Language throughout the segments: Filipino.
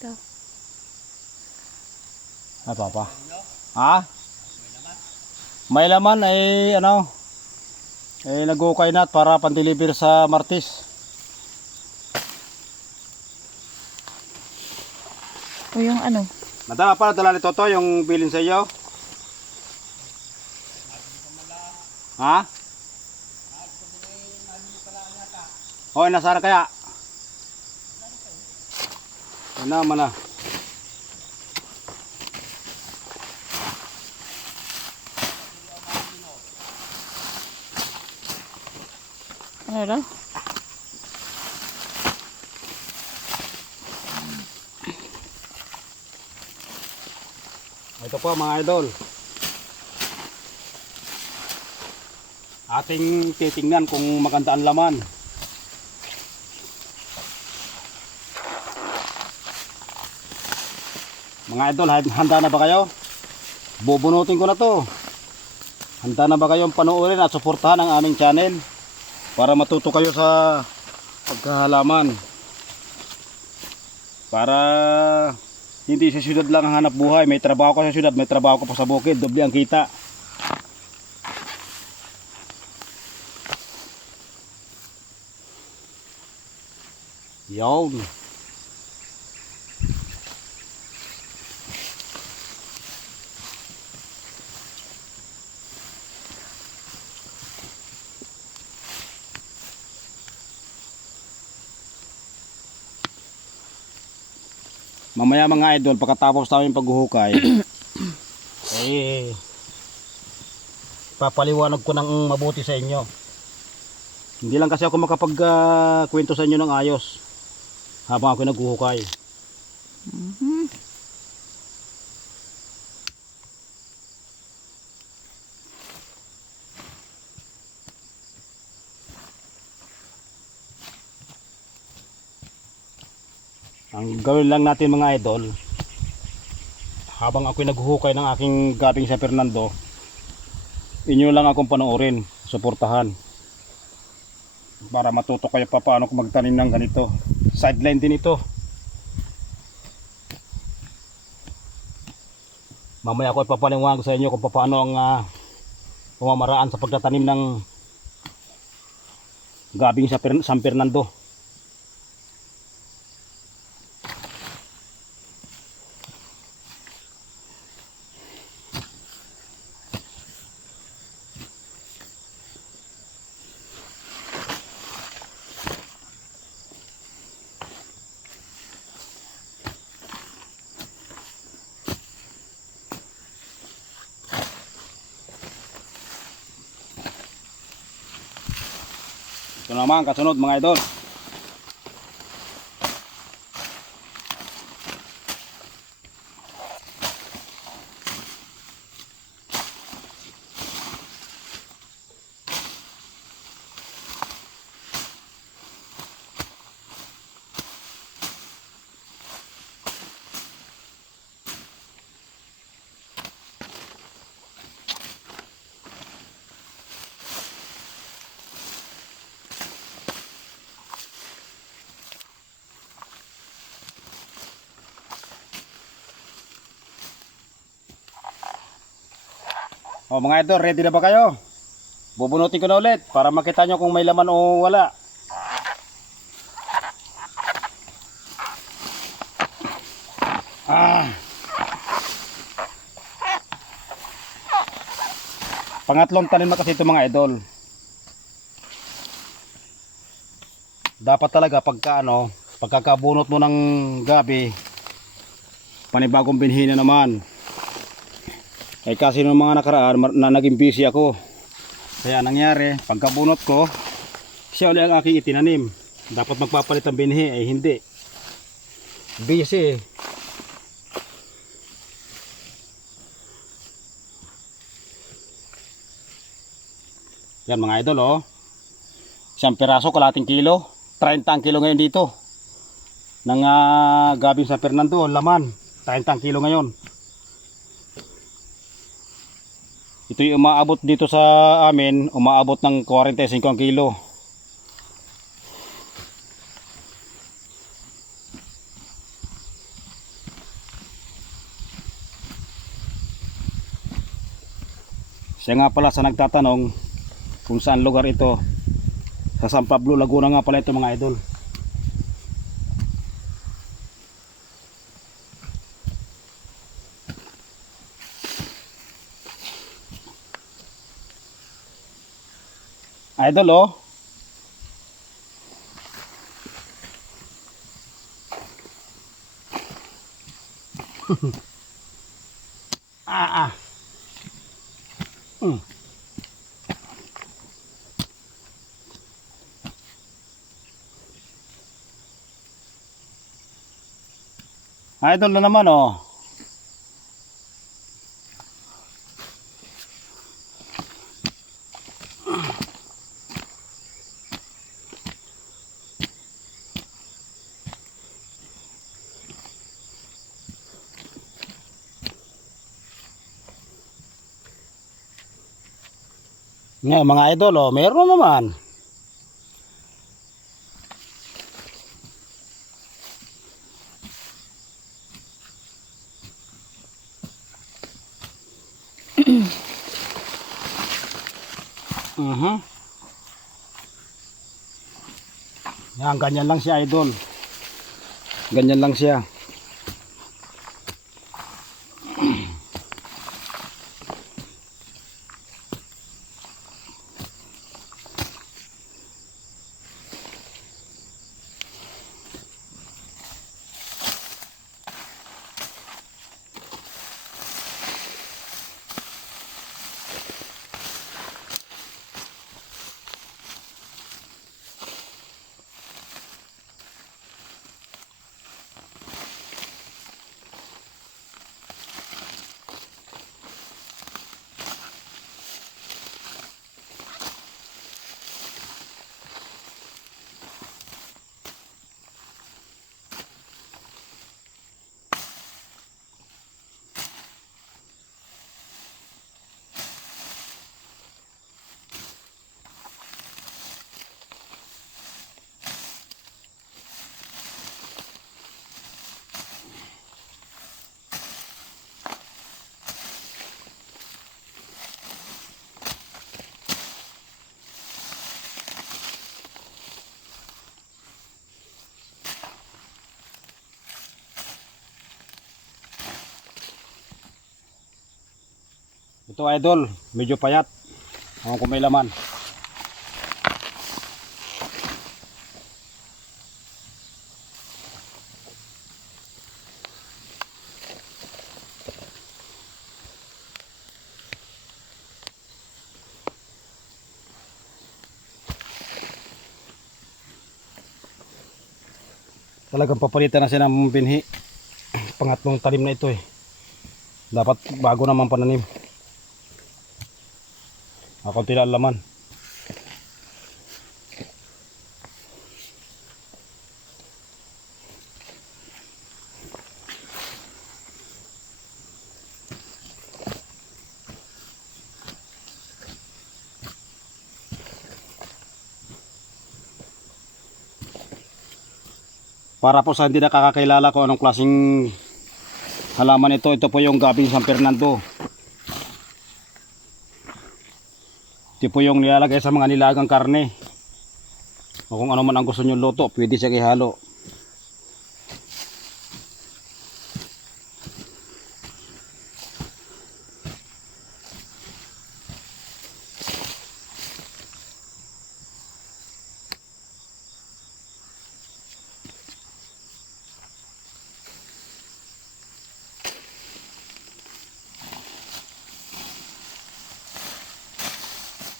Ito. Apa pa? Ha? May laman ay ano? Eh nag-ukay na para pan-deliver sa Martis. O yung ano? Nadala pa, dala ni Toto yung bilin sa iyo. Ha? Hoy, nasara kaya? Ano man na? Ano daw? Ito po mga idol. Ating titingnan kung maganda ang laman. Mga idol, handa na ba kayo? Bubunutin ko na to. Handa na ba kayong panoorin at suportahan ang aming channel para matuto kayo sa pagkahalaman? Para hindi sa syudad lang ang hanap buhay. May trabaho ka sa syudad, may trabaho ka pa sa bukid. Doble ang kita. Yun. Mamaya mga idol, pagkatapos namin paghuhukay, eh, papaliwanag ko ng mabuti sa inyo. Hindi lang kasi ako makapag-kwento sa inyo ng ayos habang ako naghuhukay. Ang gawin lang natin mga idol, habang ako'y naghuhukay ng aking gabing sa Fernando, inyo lang akong panoorin, suportahan, para matuto kayo pa paano kung magtanim ng ganito. Sideline din ito. Mamaya ako ipapaliwanag sa inyo kung paano ang pamamaraan sa pagtatanim ng gabing sa San Fernando. Ito naman kasunod mga idol. O mga idol, ready na ba kayo? Bubunutin ko na ulit para makita nyo kung may laman o wala. Pangatlong tanim na kasi ito mga idol. Dapat talaga pagkakabunot mo ng gabi, panibagong binhi na naman. Eh kasi nung mga nakaraan na naging busy ako, kaya nangyari pagkabunot ko, siya ulit ang aking itinanim. Dapat magpapalit ang binhi, ay hindi, busy. Yan mga idol, oh, isang piraso kalating kilo, 30 ang kilo ngayon dito ng gabing sa Fernando. Laman 30 ang kilo ngayon. Ito yung umaabot dito sa amin, umaabot ng 45 ang kilo. Siya nga pala sa nagtatanong kung saan lugar ito. Sa San Pablo, Laguna nga pala ito mga idol. Idol oh. ah. Mm. Idol na naman oh. Nga mga idol oh, meron naman. Yan, ganyan lang siya idol. Ganyan lang siya. Ito idol, medyo payat. Kung may laman. Talagang papalitan na siya ng binhi. Pangatlong talim na ito eh. Dapat bago naman pananim. Ako tila laman. Para po sa hindi nakakakilala ko anong klaseng halaman ito, ito po yung gabing San Fernando. Ito po yung nilalagay sa mga nilagang karne. O kung ano man ang gusto nyo luto, pwede siya ihalo.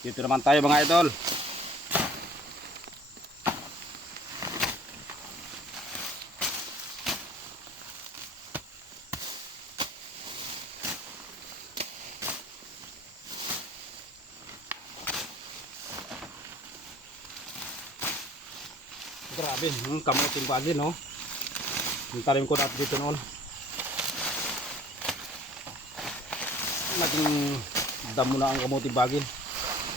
Dito naman tayo mga idol. Grabe, kamuting bagin no. Yung talim ko natin dito noon. Naging damo na ang kamuting bagin.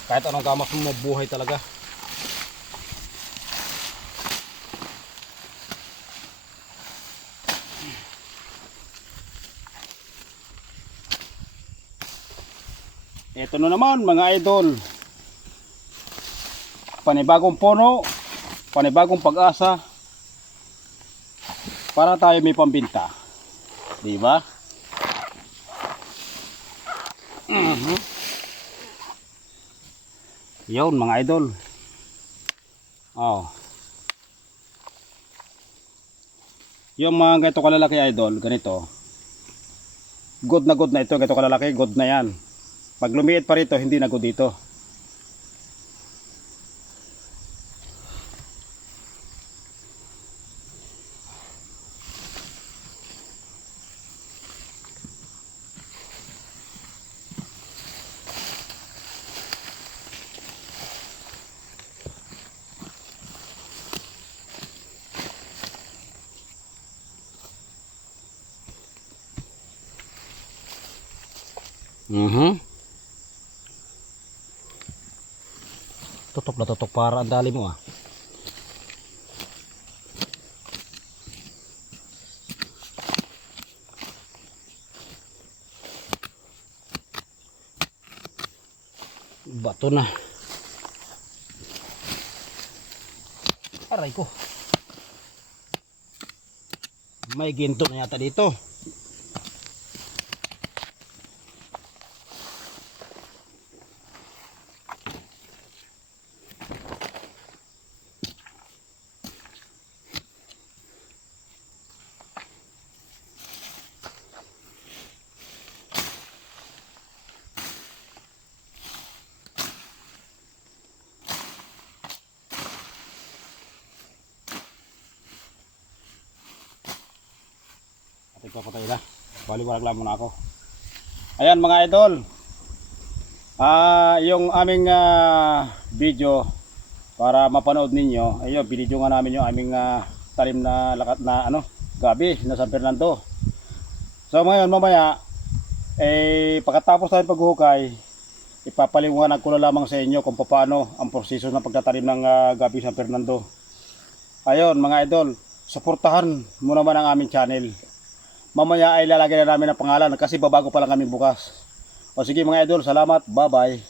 Kahit anong gamas mo, mabuhay talaga. Ito na naman mga idol. Panibagong puno, panibagong pag-asa para tayo may pambinta. Di ba? Yun mga idol. Oh. Yung mga ganito kalalaki idol, ganito. Good na ito, ganito kalalaki, good na yan. Pag lumiit pa rito, hindi na good dito. Tutok na tutok para ang dali mo ah. Bato na. Aray ko. May ginto na yata dito. Papatay na. Baliwalag lang muna ako. Ayan mga idol. Yung aming video para mapanood ninyo. Ayun, binidyo nga namin yung aming talim na lakat na gabi na San Fernando. So ngayon mamaya pagkatapos tayo paghuhukay, ipapaliwanag ko na lamang sa inyo kung paano ang proseso ng pagtatanim ng gabi San Fernando. Ayun mga idol, suportahan mo naman ang aming channel. Mamaya ay lalagyan na namin ang pangalan kasi babago pa lang kami bukas. O sige mga idol, salamat, bye bye.